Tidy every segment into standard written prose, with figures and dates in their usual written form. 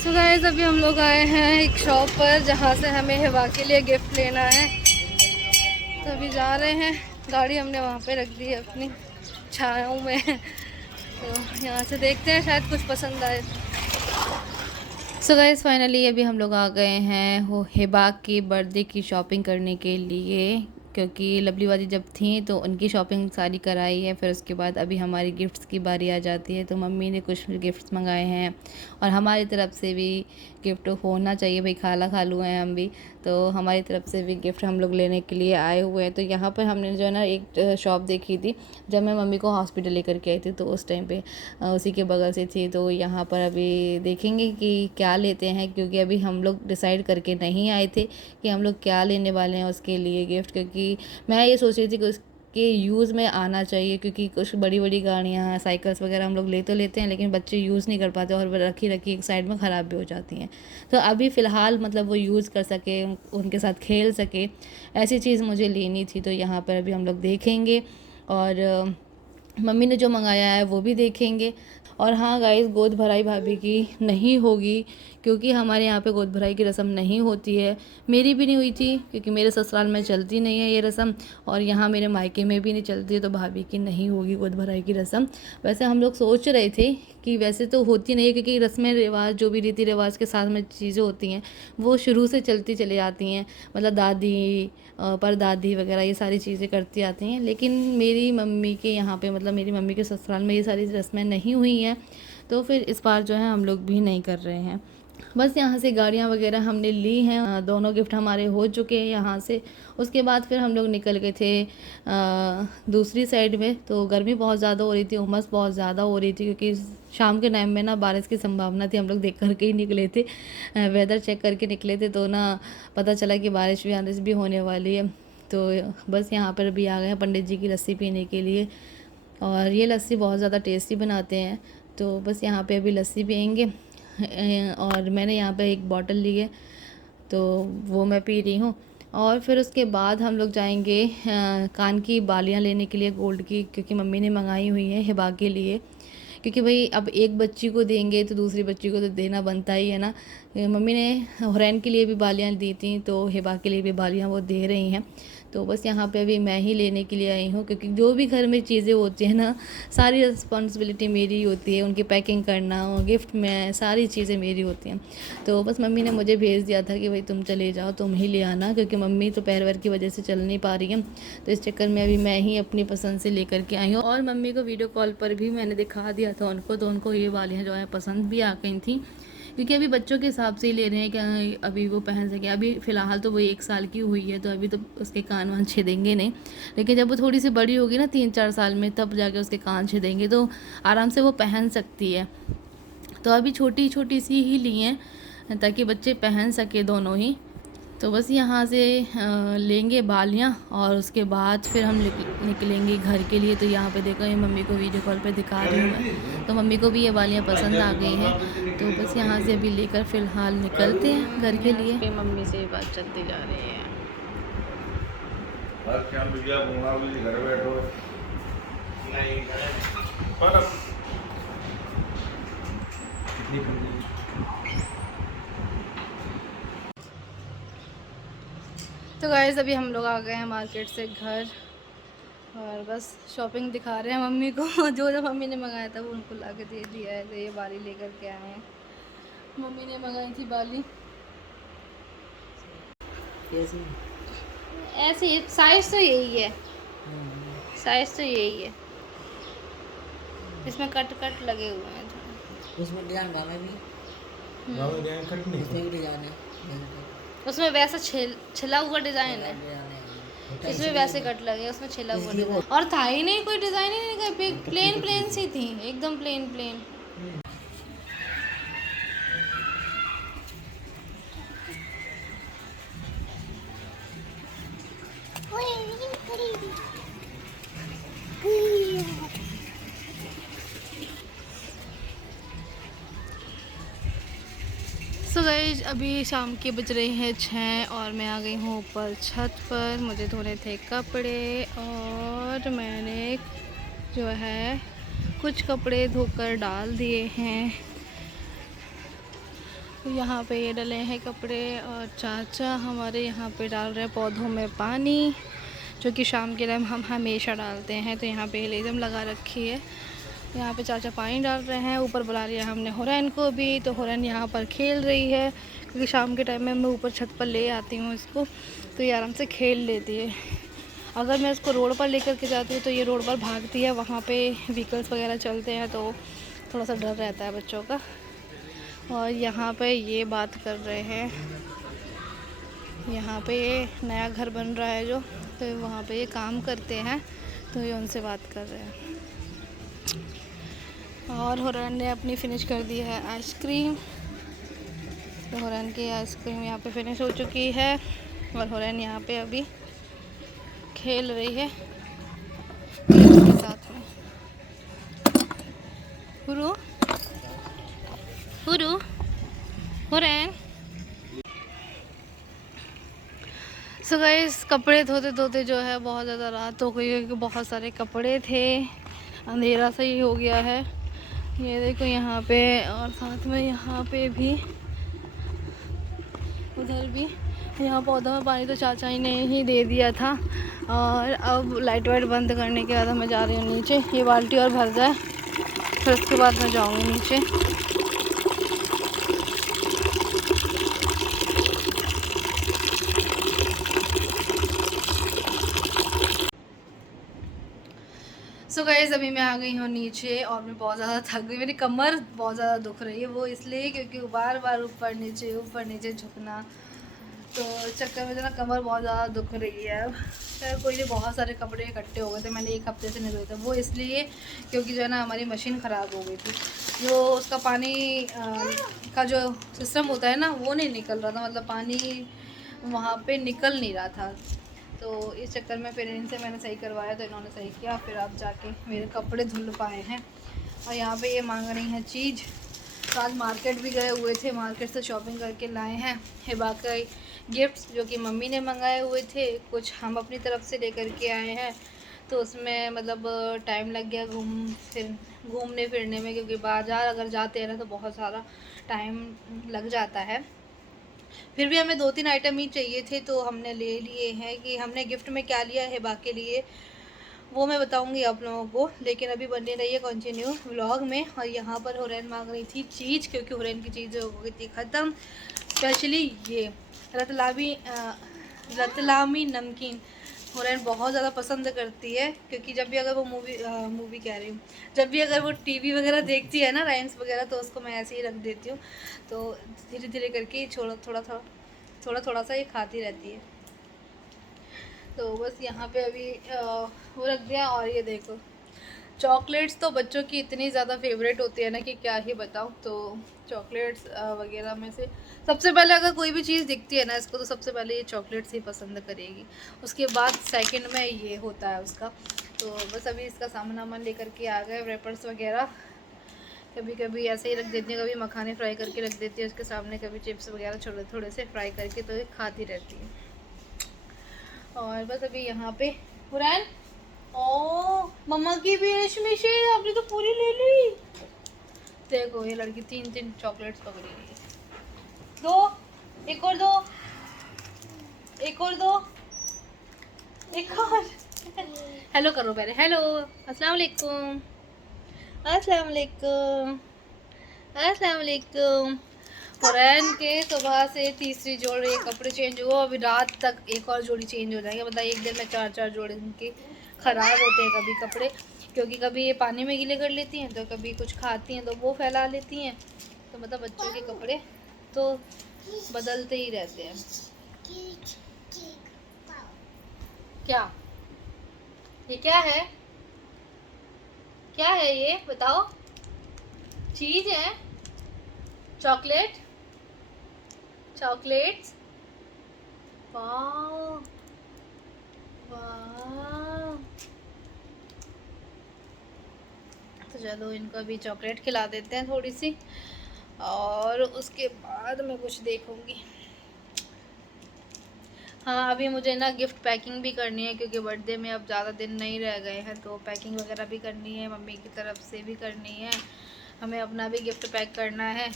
So guys अभी हम लोग आए हैं एक शॉप पर जहाँ से हमें हिबा के लिए गिफ्ट लेना है। तो अभी जा रहे हैं, गाड़ी हमने वहाँ पे रख दी है अपनी छायाओं में। तो यहाँ से देखते हैं, शायद कुछ पसंद आए। सो गाइस फाइनली अभी हम लोग आ गए हैं वो हिबा की बर्थडे की शॉपिंग करने के लिए, क्योंकि लवली वाली जब थी तो उनकी शॉपिंग सारी कराई है। फिर उसके बाद अभी हमारी गिफ्ट्स की बारी आ जाती है। तो मम्मी ने कुछ गिफ्ट्स मंगाए हैं और हमारी तरफ से भी गिफ्ट होना चाहिए, भाई खाला खालू हैं हम भी, तो हमारी तरफ से भी गिफ्ट हम लोग लेने के लिए आए हुए हैं। तो यहाँ पर हमने जो है ना एक शॉप देखी थी जब मैं मम्मी को हॉस्पिटल लेकर के आई थी, तो उस टाइम पे उसी के बगल से थी। तो यहाँ पर अभी देखेंगे कि क्या लेते हैं, क्योंकि अभी हम लोग डिसाइड करके नहीं आए थे कि हम लोग क्या लेने वाले हैं उसके लिए गिफ्ट। क्योंकि मैं ये सोच रही थी कि उसके यूज़ में आना चाहिए, क्योंकि कुछ बड़ी बड़ी गाड़ियाँ साइकिल्स वगैरह हम लोग ले तो लेते हैं, लेकिन बच्चे यूज़ नहीं कर पाते और रखी रखी एक साइड में ख़राब भी हो जाती हैं। तो अभी फ़िलहाल मतलब वो यूज़ कर सके, उनके साथ खेल सके, ऐसी चीज़ मुझे लेनी थी। तो यहाँ पर अभी हम लोग देखेंगे और मम्मी ने जो मंगाया है वो भी देखेंगे। और हाँ गाइस, गोद भराई भाभी की नहीं होगी, क्योंकि हमारे यहाँ पे गोद भराई की रस्म नहीं होती है। मेरी भी नहीं हुई थी, क्योंकि मेरे ससुराल में चलती नहीं है ये रस्म, और यहाँ मेरे मायके में भी नहीं चलती है। तो भाभी की नहीं होगी गोद भराई की रस्म। वैसे हम लोग सोच रहे थे कि वैसे तो होती नहीं है, क्योंकि रस्में रिवाज जो भी रीति रिवाज के साथ में चीज़ें होती हैं वो शुरू से चलती चली जाती हैं, मतलब दादी परदादी वगैरह ये सारी चीज़ें करती आती हैं। लेकिन मेरी मम्मी के यहाँ पे, मतलब मेरी मम्मी के ससुराल में ये सारी रस्में नहीं हुई हैं, तो फिर इस बार जो है हम लोग भी नहीं कर रहे हैं। बस यहाँ से गाड़ियाँ वगैरह हमने ली हैं, दोनों गिफ्ट हमारे हो चुके हैं यहाँ से। उसके बाद फिर हम लोग निकल गए थे दूसरी साइड में। तो गर्मी बहुत ज़्यादा हो रही थी, उमस बहुत ज़्यादा हो रही थी, क्योंकि शाम के टाइम में ना बारिश की संभावना थी। हम लोग देख करके ही निकले थे, वेदर चेक करके निकले थे, तो ना पता चला कि बारिश भी होने वाली है। तो बस यहाँ पर भी आ गए हैं पंडित जी की लस्सी पीने के लिए, और ये लस्सी बहुत ज़्यादा टेस्टी बनाते हैं। तो बस यहाँ पे अभी लस्सी पियेंगे, और मैंने यहाँ पे एक बॉटल ली है, तो वो मैं पी रही हूँ। और फिर उसके बाद हम लोग जाएंगे कान की बालियाँ लेने के लिए गोल्ड की, क्योंकि मम्मी ने मंगाई हुई है हिबा के लिए। क्योंकि भाई अब एक बच्ची को देंगे तो दूसरी बच्ची को तो देना बनता ही है ना। मम्मी ने हुरैन के लिए भी बालियाँ दी थी, तो हिबा के लिए भी बालियाँ वो दे रही हैं। तो बस यहाँ पे अभी मैं ही लेने के लिए आई हूँ, क्योंकि जो भी घर में चीज़ें होती हैं ना, सारी रिस्पॉन्सिबिलिटी मेरी होती है, उनकी पैकिंग करना, गिफ्ट में सारी चीज़ें मेरी होती हैं। तो बस मम्मी ने मुझे भेज दिया था कि भाई तुम चले जाओ, तुम ही ले आना, क्योंकि मम्मी तो पैर वैर की वजह से चल नहीं पा रही है। तो इस चक्कर में अभी मैं ही अपनी पसंद से लेकर के आई हूँ। और मम्मी को वीडियो कॉल पर भी मैंने दिखा दिया था उनको, तो उनको ये वालियाँ जो है पसंद भी आ गई थी, क्योंकि अभी बच्चों के हिसाब से ही ले रहे हैं कि अभी वो पहन सके। अभी फ़िलहाल तो वो 1 साल की हुई है, तो अभी तो उसके कान वान छेदेंगे नहीं, लेकिन जब वो थोड़ी सी बड़ी होगी ना 3-4 साल में, तब जाके उसके कान छेदेंगे, तो आराम से वो पहन सकती है। तो अभी छोटी छोटी सी ही ली हैं ताकि बच्चे पहन सके दोनों ही। तो बस यहाँ से लेंगे बालियाँ, और उसके बाद फिर हम निकलेंगे घर के लिए। तो यहाँ पे देखो, ये मम्मी को वीडियो कॉल पे दिखा रही हूँ मैं, तो मम्मी को भी ये बालियाँ पसंद आ गई हैं। तो बस यहाँ से अभी लेकर फ़िलहाल निकलते हैं घर के लिए। पे मम्मी से बात चलती जा रही है। घर बैठो नहीं तो गाइस अभी हम लोग आ गए हैं मार्केट से घर, और बस शॉपिंग दिखा रहे हैं मम्मी को। जो जो मम्मी ने मंगाया था वो उनको ला के दे दिया है। तो ये बाली लेकर के आए हैं, मम्मी ने मंगाई थी बाली। ऐसे ही साइज तो यही है, साइज तो यही है, इसमें कट कट लगे हुए हैं थोड़े। उसमें डिजाइन बामे भी कट नहीं, उसमें भी डिजाइन है, उसमें वैसा छिला हुआ डिज़ाइन है, इसमें वैसे कट लगे, उसमें छिला हुआ डिज़ाइन, और था ही नहीं कोई डिज़ाइन ही नहीं, प्लेन प्लेन सी थी, एकदम प्लेन प्लेन। सो गाइस अभी शाम के बज रहे हैं 6, और मैं आ गई हूँ ऊपर छत पर। मुझे धोने थे कपड़े, और मैंने जो है कुछ कपड़े धोकर डाल दिए हैं। तो यहाँ पे ये डले हैं कपड़े और चाचा हमारे यहाँ पे डाल रहे हैं पौधों में पानी, जो कि शाम के टाइम हम हमेशा डालते हैं। तो यहाँ पे लेजम लगा रखी है, यहाँ पे चाचा पानी डाल रहे हैं। ऊपर बुला लिया हमने हुरैन को भी, तो हुरैन यहाँ पर खेल रही है, क्योंकि शाम के टाइम में मैं ऊपर छत पर ले आती हूँ इसको, तो ये आराम से खेल लेती है। अगर मैं इसको रोड पर लेकर के जाती हूँ तो ये रोड पर भागती है, वहाँ पे व्हीकल्स वगैरह चलते हैं तो थोड़ा सा डर रहता है बच्चों का। और यहाँ पे ये बात कर रहे हैं, यहाँ पे ये नया घर बन रहा है जो, तो वहाँ पे ये काम करते हैं, तो ये उनसे बात कर रहे हैं। और हुरैन ने अपनी फिनिश कर दी है आइसक्रीम, तो हुरैन की आइसक्रीम यहाँ पे फिनिश हो चुकी है और हुरैन यहाँ पे अभी खेल रही है के साथ में। हुरू हुरू हुरैन। सो गाइस, कपड़े धोते धोते जो है बहुत ज़्यादा रात हो गई है, क्योंकि बहुत सारे कपड़े थे, अंधेरा सा ही हो गया है। ये देखो यहाँ पे, और साथ में यहाँ पे भी, उधर भी। यहाँ पौधों में पानी तो चाचा ही ने ही दे दिया था। और अब लाइट वाइट बंद करने के बाद मैं जा रही हूँ नीचे, ये बाल्टी और भर जाए फिर उसके बाद मैं जाऊँगी नीचे। सो गाइस, अभी मैं आ गई हूँ नीचे और मैं बहुत ज़्यादा थक गई, मेरी कमर बहुत ज़्यादा दुख रही है। वो इसलिए क्योंकि बार बार ऊपर नीचे झुकना, तो चक्कर में जो ना कमर बहुत ज़्यादा दुख रही है। अब कोई नहीं, बहुत सारे कपड़े इकट्ठे हो गए थे, मैंने एक हफ्ते से नहीं धोए थे। वो इसलिए क्योंकि जो है ना हमारी मशीन ख़राब हो गई थी, जो उसका पानी का जो सिस्टम होता है ना, वो नहीं निकल रहा था, मतलब पानी वहाँ पे निकल नहीं रहा था। तो इस चक्कर में फिर इनसे मैंने सही करवाया, तो इन्होंने सही किया, फिर अब जाके मेरे कपड़े धुल पाए हैं। और यहाँ पे ये मांग रही हैं चीज़। तो आज मार्केट भी गए हुए थे, मार्केट से शॉपिंग करके लाए हैं हिबा के गिफ्ट्स, जो कि मम्मी ने मंगाए हुए थे, कुछ हम अपनी तरफ से लेकर के आए हैं। तो उसमें मतलब टाइम लग गया घूमने फिरने में, क्योंकि बाज़ार अगर जाते हैं ना तो बहुत सारा टाइम लग जाता है। फिर भी हमें 2-3 आइटम ही चाहिए थे, तो हमने ले लिए हैं। कि हमने गिफ्ट में क्या लिया है हिबा के लिए वो मैं बताऊंगी आप लोगों को, लेकिन अभी बने रही है कंटिन्यू व्लॉग में। और यहाँ पर हुरैन मांग रही थी चीज़, क्योंकि हुरैन की चीज़ हो गई थी ख़त्म। स्पेशली ये रतलामी नमकीन हुरैन बहुत ज़्यादा पसंद करती है, क्योंकि जब भी अगर वो मूवी कह रही हूँ, जब भी अगर वो टीवी वगैरह देखती है ना, राइम्स वगैरह, तो उसको मैं ऐसे ही रख देती हूँ, तो धीरे धीरे करके थोड़ा थोड़ा सा ये खाती रहती है। तो बस यहाँ पे अभी वो रख दिया। और ये देखो, चॉकलेट्स तो बच्चों की इतनी ज़्यादा फेवरेट होती है ना कि क्या ही बताऊँ। तो चॉकलेट्स वगैरह में से सबसे पहले अगर कोई भी चीज़ दिखती है ना इसको, तो सबसे पहले ये चॉकलेट्स ही पसंद करेगी, उसके बाद सेकंड में ये होता है उसका। तो बस अभी इसका सामान वामान लेकर के आ गए, रेपर्स वगैरह कभी कभी ऐसे ही रख देती हूँ, कभी मखाने फ्राई करके रख देती हूँ उसके सामने, कभी चिप्स वगैरह थोड़े थोड़े से फ्राई करके, तो ये खाती रहती है। और बस अभी यहाँ पे हुरैन, ओ मम्मा की भी रेशमी से आपने तो पूरी ले ली। देखो ये लड़की 3 चॉकलेट्स पकड़ी हुई है। दो, एक और दो, एक और दो, एक और। हेलो करो पहले, हेलो, अस्सलाम वालेकुम, अस्सलाम वालेकुम, अस्सलाम वालेकुम। हुरैन के सुबह से तीसरी जोड़ी कपड़े चेंज हुआ, अभी रात तक एक और जोड़ी चेंज हो जाएंगे। मतलब एक दिन में 4 जोड़ी उनके ख़राब होते हैं कभी कपड़े, क्योंकि कभी ये पानी में गीले कर लेती हैं, तो कभी कुछ खाती हैं तो वो फैला लेती हैं। तो मतलब बच्चों के कपड़े तो बदलते ही रहते हैं। क्या ये क्या है, क्या है ये बताओ? चीज़ है, चॉकलेट, चॉकलेट्स, वाह वाह। तो चलो इनको अभी चॉकलेट खिला देते हैं थोड़ी सी, और उसके बाद मैं कुछ देखूंगी। हाँ, अभी मुझे ना गिफ्ट पैकिंग भी करनी है, क्योंकि बर्थडे में अब ज़्यादा दिन नहीं रह गए हैं, तो पैकिंग वगैरह भी करनी है, मम्मी की तरफ से भी करनी है, हमें अपना भी गिफ्ट पैक करना है।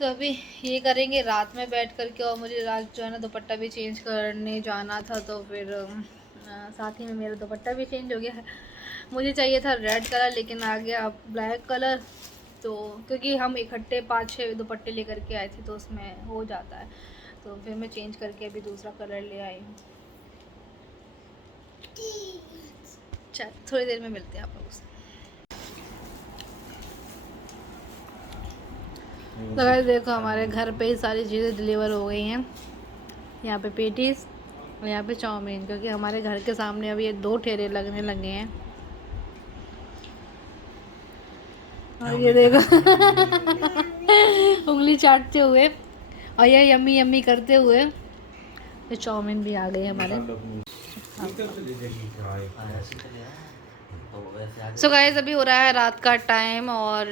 तो अभी ये करेंगे रात में बैठ करके, और मुझे रात जो है ना दुपट्टा भी चेंज करने जाना था, तो फिर साथ ही में मेरा दुपट्टा भी चेंज हो गया है। मुझे चाहिए था रेड कलर लेकिन आ गया ब्लैक कलर, तो क्योंकि हम इकट्ठे 5-6 दुपट्टे लेकर के आए थे तो उसमें हो जाता है, तो फिर मैं चेंज करके अभी दूसरा कलर ले आई हूँ। चल थोड़ी देर में मिलते हैं आप लोगों से। तो गाइस देखो हमारे घर पे ही सारी चीज़ें डिलीवर हो गई हैं। यहाँ पे पेटीज और यहाँ पे चाउमीन, क्योंकि हमारे घर के सामने अभी ये 2 ठेले लगने लगे हैं। और ये देखो उंगली चाटते हुए और ये यम्मी यम्मी करते हुए ये चाउमीन भी आ गई हमारे। सो गाइस अभी हो रहा है रात का टाइम और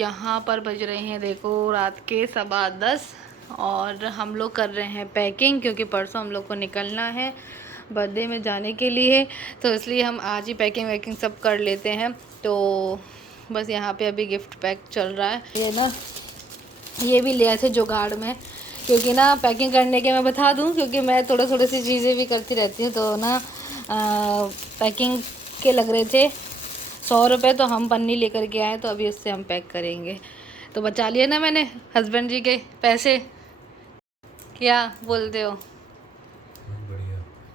यहाँ पर बज रहे हैं देखो रात के 10:15 और हम लोग कर रहे हैं पैकिंग, क्योंकि परसों हम लोग को निकलना है बर्थडे में जाने के लिए, तो इसलिए हम आज ही पैकिंग वैकिंग सब कर लेते हैं। तो बस यहाँ पे अभी गिफ्ट पैक चल रहा है। ये ना ये भी ले आए थे जुगाड़ में, क्योंकि ना पैकिंग करने के मैं बता दूँ, क्योंकि मैं थोड़ी सी चीज़ें भी करती रहती हूँ, तो ना पैकिंग के लग रहे थे 100 रुपये, तो हम पन्नी लेकर के आए, तो अभी उससे हम पैक करेंगे। तो बचा लिए ना मैंने हस्बैंड जी के पैसे, क्या बोलते हो?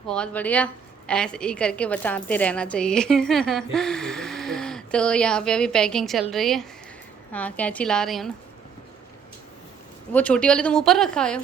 बहुत बढ़िया, ऐसे ही करके बचाते रहना चाहिए। तो यहाँ पे अभी पैकिंग चल रही है। हाँ कैंची ला रही हूँ ना, वो छोटी वाली तुम ऊपर रखा है।